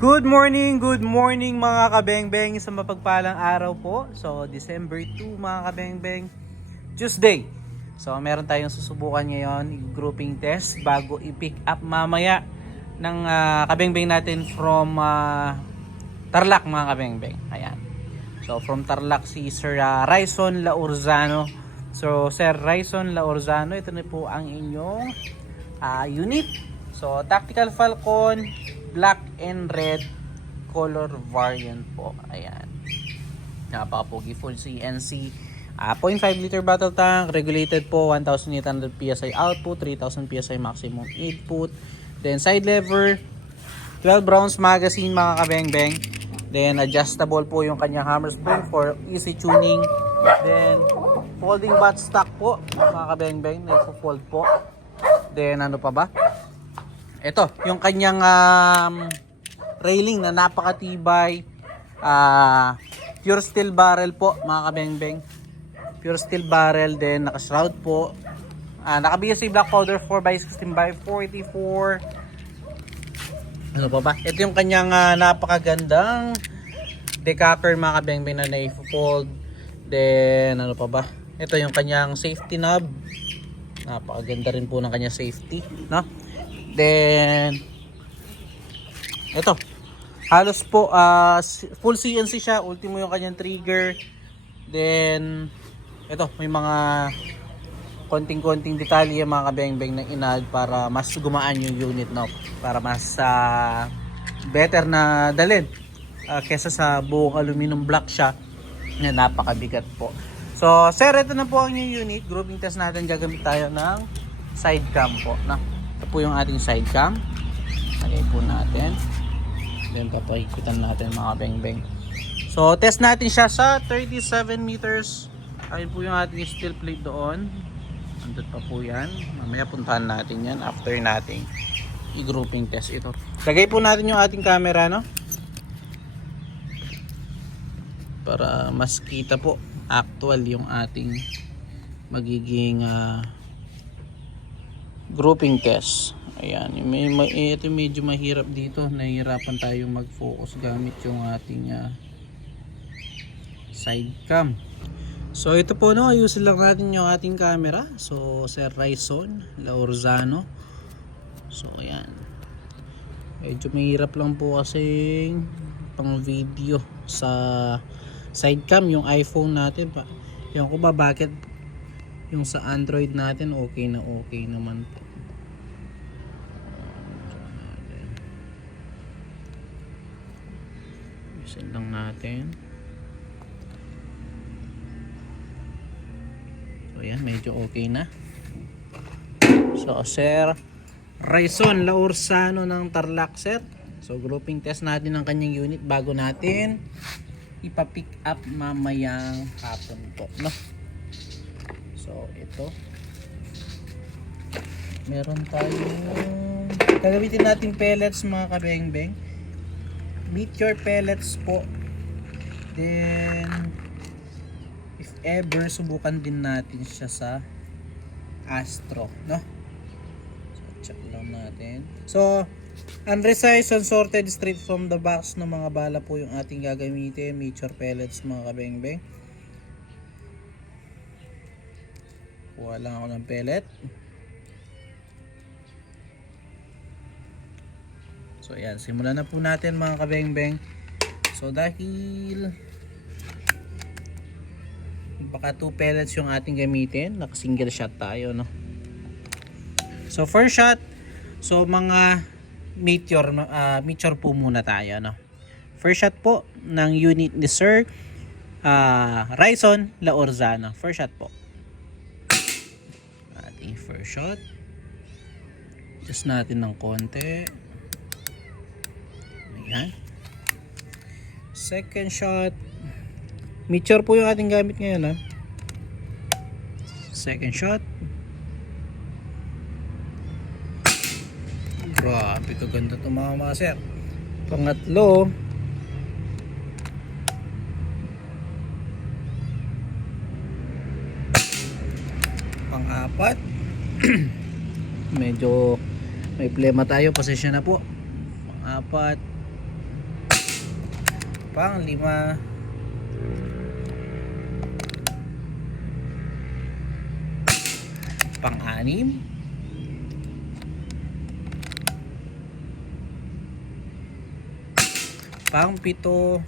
Good morning mga kabengbeng. Isang mapagpalang araw po. So, December 2 mga kabengbeng, Tuesday. So, meron tayong susubukan ngayon, grouping test bago i-pick up mamaya ng kabengbeng natin from Tarlac mga kabengbeng. Ayan. So, from Tarlac si Sir Raison Laurzano. So, Sir Raison Laurzano, ito na po ang inyong unit. So, Tactical Falcon, black and red color variant po. Ayan. Napaka-pogi, full CNC. 0.5 liter battle tank, regulated po, 1,800 PSI output, 3,000 PSI maximum input. Then side lever, 12 rounds magazine mga kabengbeng. Then adjustable po yung kanyang hammer spring for easy tuning. Then folding buttstock po mga kabengbeng, nagpo-fold po. Then ano pa ba? Ito, yung kanyang railing na napakatibay. Pure steel barrel po mga kabengbeng. Pure steel barrel, then naka-shroud po. Naka-BSA black powder 4x16x44. Ano pa ba? Ito yung kanyang napakagandang decacker mga kabengbeng na nai-fold. Then ano pa ba? Ito yung kanyang safety knob. Napakaganda rin po ng kanyang safety, no? Then ito, halos po full CNC siya. Ultimo yung kanyang trigger. Then ito, may mga konting-konting detalye mga kabengbeng na inad para mas gumaan yung unit, no? Para mas better na dalhin kesa sa buong aluminum block siya na napakabigat po. So sir, ito na po ang new unit. Grouping test natin, gagamit tayo ng side cam po, no? Ito po yung ating side cam. Lagay po natin. Then papakikutan natin mga bengbeng. So test natin siya sa 37 meters. Ayun po yung ating steel plate doon. Andun pa po yan. Mamaya puntahan natin yan after nating i-grouping test ito. Lagay po natin yung ating camera, no? Para mas kita po actual yung ating magiging grouping test. Ayan, ito medyo mahirap dito. Nahihirapan tayong mag-focus gamit yung ating side cam. So ito po, no, ayusin lang natin yung ating camera. So Sir Raison Laurzano. So ayan. Medyo mahirap lang po kasi pang video sa side cam yung iPhone natin pa. Yan ko ba bakit yung sa Android natin okay naman po. Ayusin lang natin. So yan, medyo okay na. So Sir Raison Laurzano ng Tarlac set. So grouping test natin ng kanyang unit bago natin ipa-pick up mamayang hapon po, no? So ito, meron tayong gagamitin natin pellets mga kabengbeng. Meteor pellets po. Then if ever, subukan din natin siya sa Astro, no? So check lang natin. So unresized, unsorted, straight from the box ng mga bala po yung ating gagamitin. Meteor pellets mga kabengbeng. Kuha lang ako ng pellet. So ayan, simulan na po natin mga kabengbeng. So dahil baka 2 pellets yung ating gamitin, naka single shot tayo, no? So first shot, so mga meteor po muna tayo, no? First shot po ng unit ni Sir Raison Laurzano. First shot po. Ating first shot. Just natin ng konti. Ayan. Second shot. Meteor po yung ating gamit ngayon, ha? Second shot. Grabe, kaganda ito mga sir. Pangatlo. Pang-apat. Medyo may problema tayo. Pasensya na po. Pang-apat. Pang-5. Pang-6. Pang-7.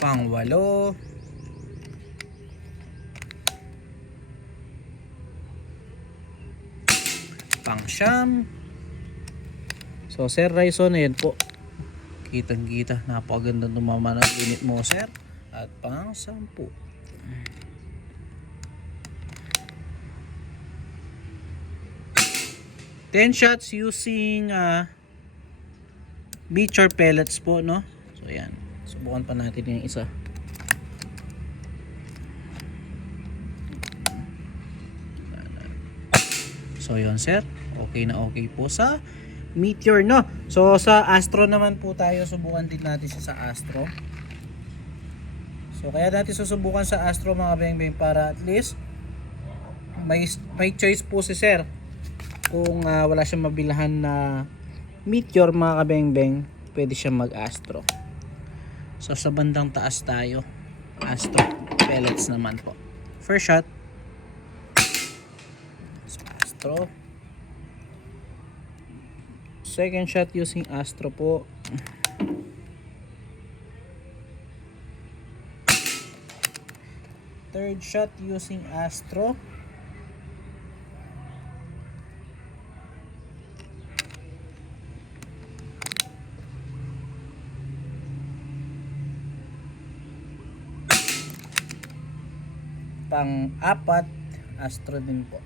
Pang-8. Pang-9. So sir, Ryzen, ayan po. Kitang kita, napakaganda tumama ng unit mo sir. At pang-10. 10 shots using Beecher pellets po, no? So ayan, subukan pa natin yung isa. So yun sir, okay na okay po sa Meteor, no? So sa Astro naman po tayo, subukan din natin siya sa Astro. So kaya natin susubukan sa Astro mga beng-beng para at least may choice po si sir. Kung wala siyang mabilhan na Meteor mga kabeng-beng, pwede siya mag-Astro. So sa bandang taas tayo, Astro pellets naman po. First shot, Astro. Second shot using Astro po. Third shot using Astro. Pang-4, Astro din po.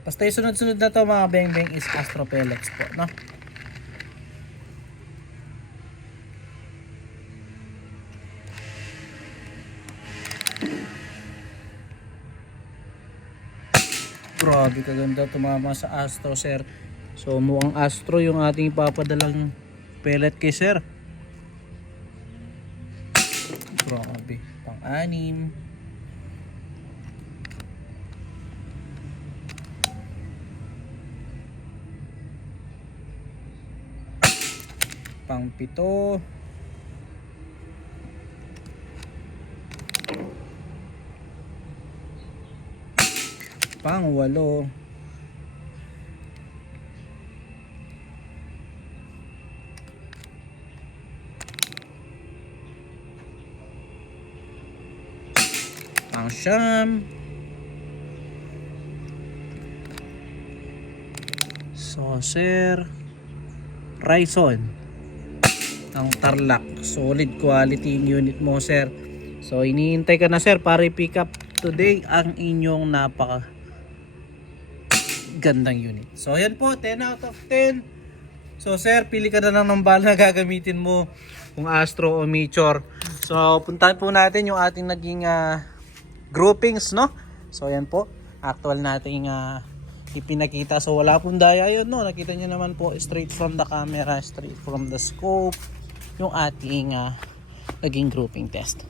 Basta yung sunod-sunod na to mga beng-beng is Astro pellets po, no? Grabe kaganda tumama sa Astro sir. So mukhang Astro yung ating ipapadalang pellet kay sir. Grabe. Pang-6. Pang-7. Pang-8. Pang-9. So sir, Ryzen ang Tarlac, solid quality yung unit mo sir. So iniintay ka na sir para i-pick up today ang inyong napaka gandang unit. So ayan po, 10 out of 10. So sir, pili ka na lang ng bala na gagamitin mo, kung Astro o Meteor. So puntahan po natin yung ating naging groupings, no? So ayan po, actual nating ipinakita. So wala pong daya yun, no? Nakita nyo naman po, straight from the camera, straight from the scope, yung ating naging grouping test.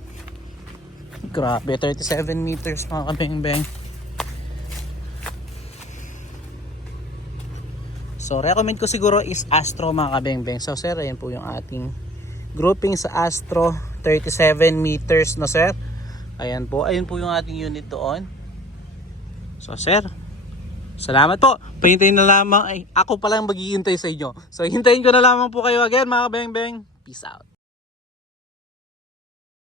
Grabe, 37 meters mga kabeng-beng. So recommend ko siguro is Astro mga kabeng-beng. So sir, ayan po yung ating grouping sa Astro, 37 meters na sir. Ayan po yung ating unit doon. So sir, salamat po. Pahintayin na lamang, ako pa lang maghihintay sa inyo. So hintayin ko na lamang po kayo again mga kabeng-beng. Peace out.